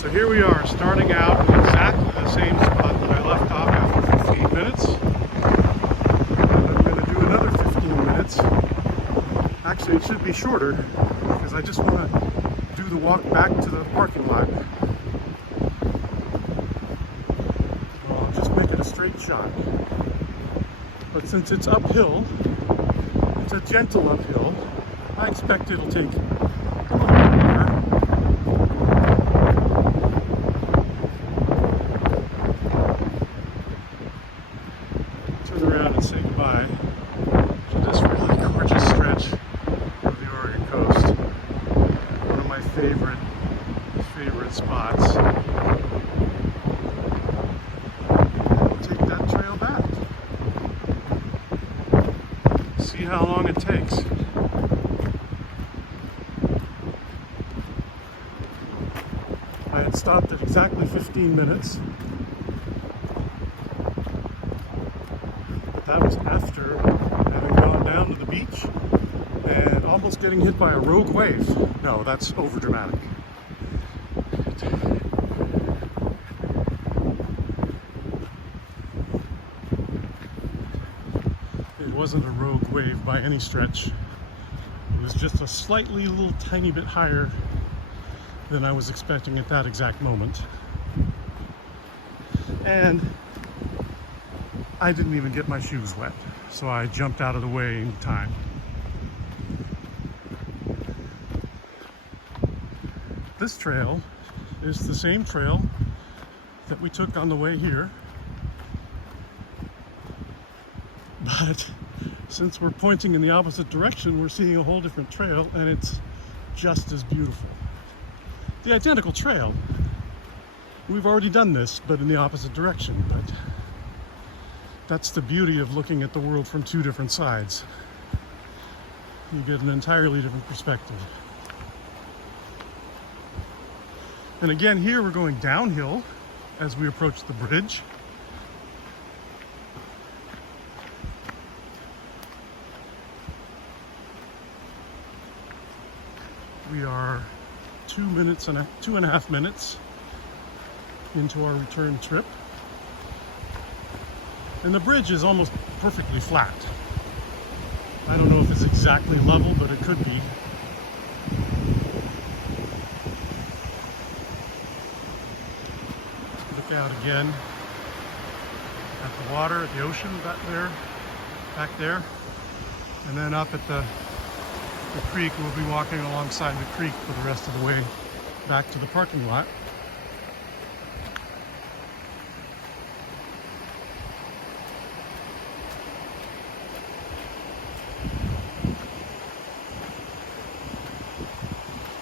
So here we are, starting out in exactly the same spot that I left off after 15 minutes. And I'm going to do another 15 minutes. Actually, it should be shorter because I just want to do the walk back to the parking lot. So I'll just make it a straight shot. But since it's uphill, it's a gentle uphill, I expect it'll take a little bit longer. Turn around and say goodbye to this really gorgeous stretch of the Oregon coast. One of my favorite spots. Take that trail back. See how long it takes. I had stopped at exactly 15 minutes. That was after having gone down to the beach and almost getting hit by a rogue wave. No, that's overdramatic. It wasn't a rogue wave by any stretch. It was just a slightly little tiny bit higher than I was expecting at that exact moment. And I didn't even get my shoes wet, so I jumped out of the way in time. This trail is the same trail that we took on the way here, but since we're pointing in the opposite direction, we're seeing a whole different trail, and it's just as beautiful. The identical trail. We've already done this, but in the opposite direction. But that's the beauty of looking at the world from two different sides. You get an entirely different perspective. And again, here we're going downhill as we approach the bridge. We are 2.5 minutes into our return trip. And the bridge is almost perfectly flat. I don't know if it's exactly level, but it could be. Look out again at the water, at the ocean back there. And then up at the creek. We'll be walking alongside the creek for the rest of the way back to the parking lot.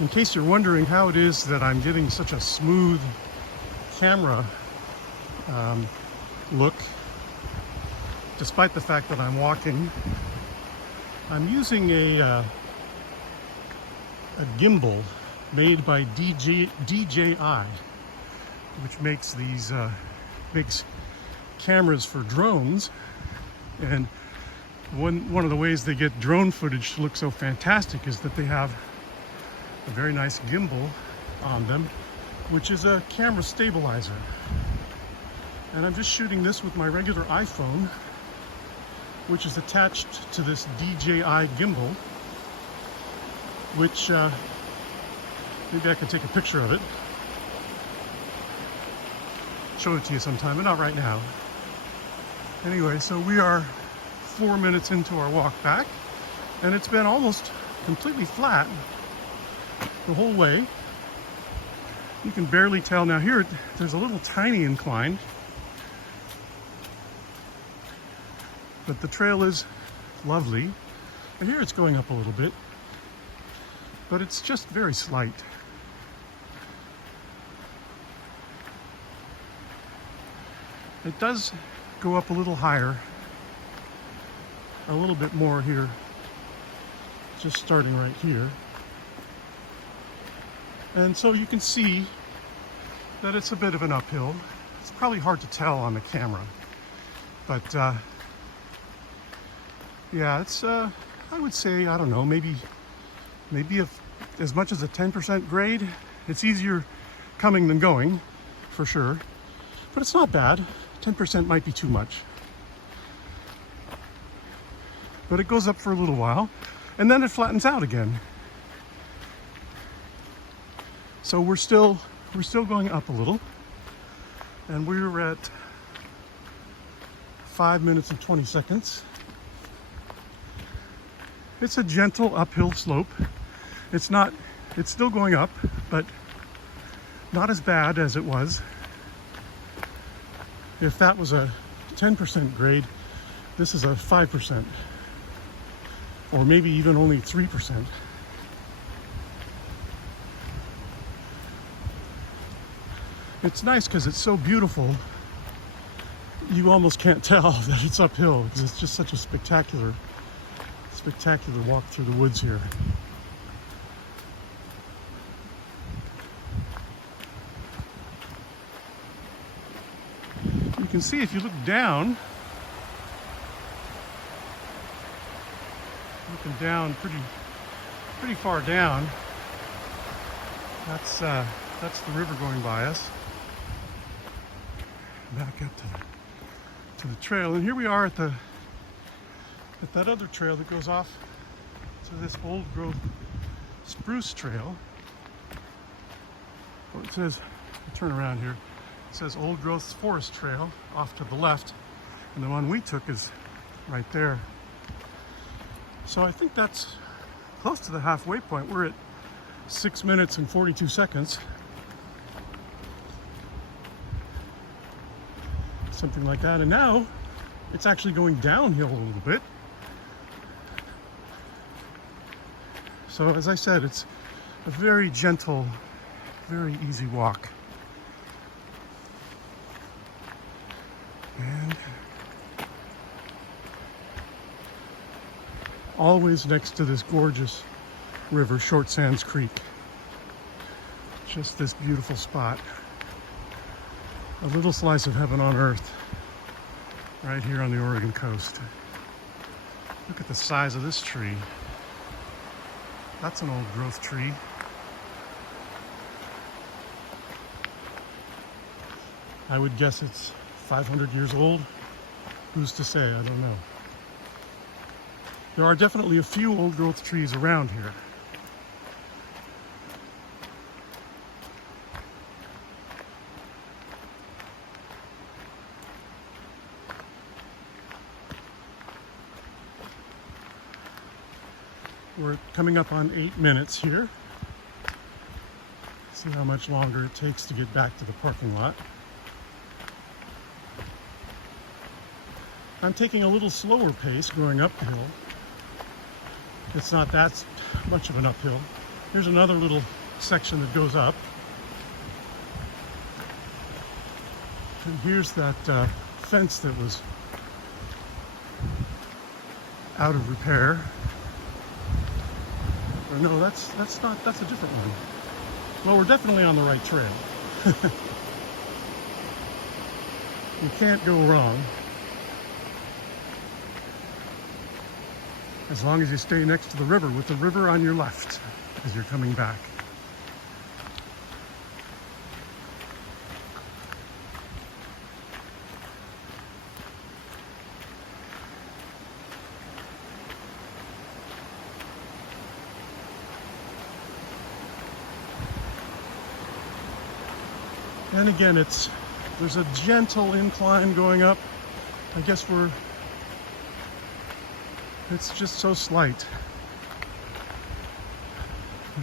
In case you're wondering how it is that I'm getting such a smooth camera look, despite the fact that I'm walking, I'm using a gimbal made by DJI, which makes these makes cameras for drones. And one of the ways they get drone footage to look so fantastic is that they have a very nice gimbal on them, which is a camera stabilizer. And I'm just shooting this with my regular iPhone, which is attached to this DJI gimbal, which maybe I can take a picture of it, show it to you sometime, but not right now. Anyway, so we are 4 minutes into our walk back, and it's been almost completely flat the whole way. You can barely tell. Now here, there's a little tiny incline, but the trail is lovely. And here it's going up a little bit, but it's just very slight. It does go up a little higher, a little bit more here, just starting right here. And so you can see that it's a bit of an uphill. It's probably hard to tell on the camera, but yeah, it's I would say, I don't know, maybe as much as a 10% grade. It's easier coming than going, for sure. But it's not bad. 10% might be too much. But it goes up for a little while, and then it flattens out again. So we're still going up a little, and we're at 5 minutes and 20 seconds. It's a gentle uphill slope. It's still going up, but not as bad as it was. If that was a 10% grade, this is a 5%, or maybe even only 3%. It's nice because it's so beautiful, you almost can't tell that it's uphill. It's just such a spectacular walk through the woods here. You can see if you look down, looking down pretty far down, that's the river going by us. Back up to the trail, and here we are at that other trail that goes off to this old growth spruce trail. Well, it says, I'll turn around here, it says old growth forest trail off to the left, and the one we took is right there. So I think that's close to the halfway point. We're at 6 minutes and 42 seconds. Something like that. And now it's actually going downhill a little bit. So as I said, it's a very gentle, very easy walk. And always next to this gorgeous river, Short Sands Creek. Just this beautiful spot. A little slice of heaven on earth right here on the Oregon coast. Look at the size of this tree. That's an old growth tree. I would guess it's 500 years old. Who's to say? I don't know. There are definitely a few old growth trees around here. We're coming up on 8 minutes here. See how much longer it takes to get back to the parking lot. I'm taking a little slower pace going uphill. It's not that much of an uphill. Here's another little section that goes up. And here's that fence that was out of repair. Or no, that's a different one. Well, we're definitely on the right trail. You can't go wrong. As long as you stay next to the river, with the river on your left as you're coming back. And again, there's a gentle incline going up. I guess it's just so slight.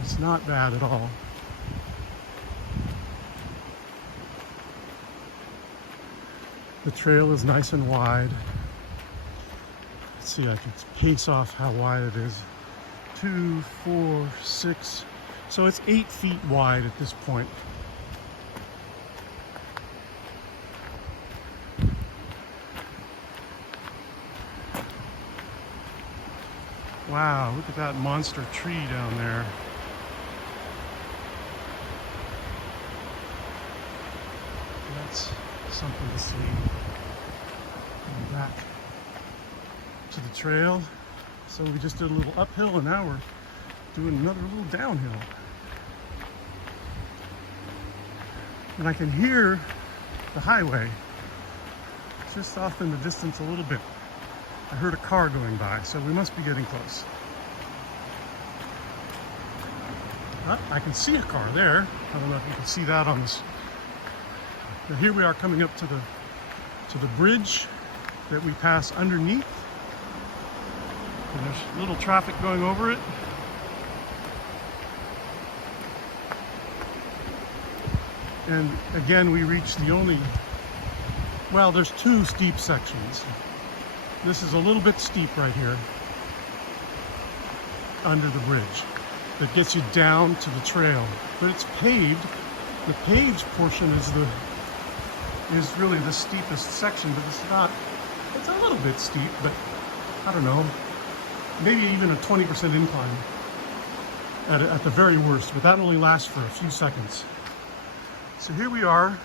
It's not bad at all. The trail is nice and wide. Let's see, I can pace off how wide it is. 2, 4, 6. So it's 8 feet wide at this point. Wow, look at that monster tree down there. That's something to see. Going back to the trail. So we just did a little uphill and now we're doing another little downhill. And I can hear the highway just off in the distance a little bit. I heard a car going by, so we must be getting close. I can see a car there. I don't know if you can see that on this. But here we are coming up to the bridge that we pass underneath. And there's little traffic going over it. And again, we reach the only, well, there's two steep sections. This is a little bit steep right here under the bridge that gets you down to the trail, but it's paved. The paved portion is really the steepest section, but it's a little bit steep, but I don't know, maybe even a 20% incline at the very worst, but that only lasts for a few seconds. So here we are,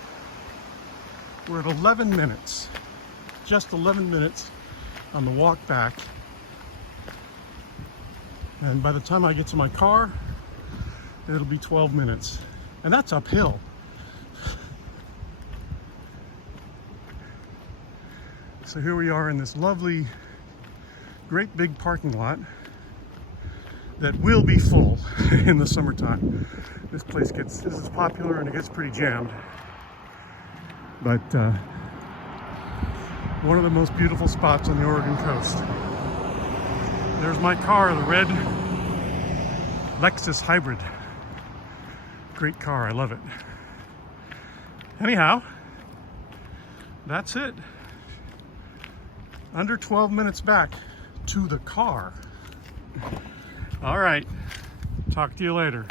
we're at 11 minutes, just 11 minutes on the walk back. And by the time I get to my car, it'll be 12 minutes. And that's uphill. So here we are in this lovely, great big parking lot that will be full in the summertime. This is popular and it gets pretty jammed. But one of the most beautiful spots on the Oregon coast. There's my car, the red Lexus Hybrid. Great car, I love it. Anyhow, that's it. Under 12 minutes back to the car. All right, talk to you later.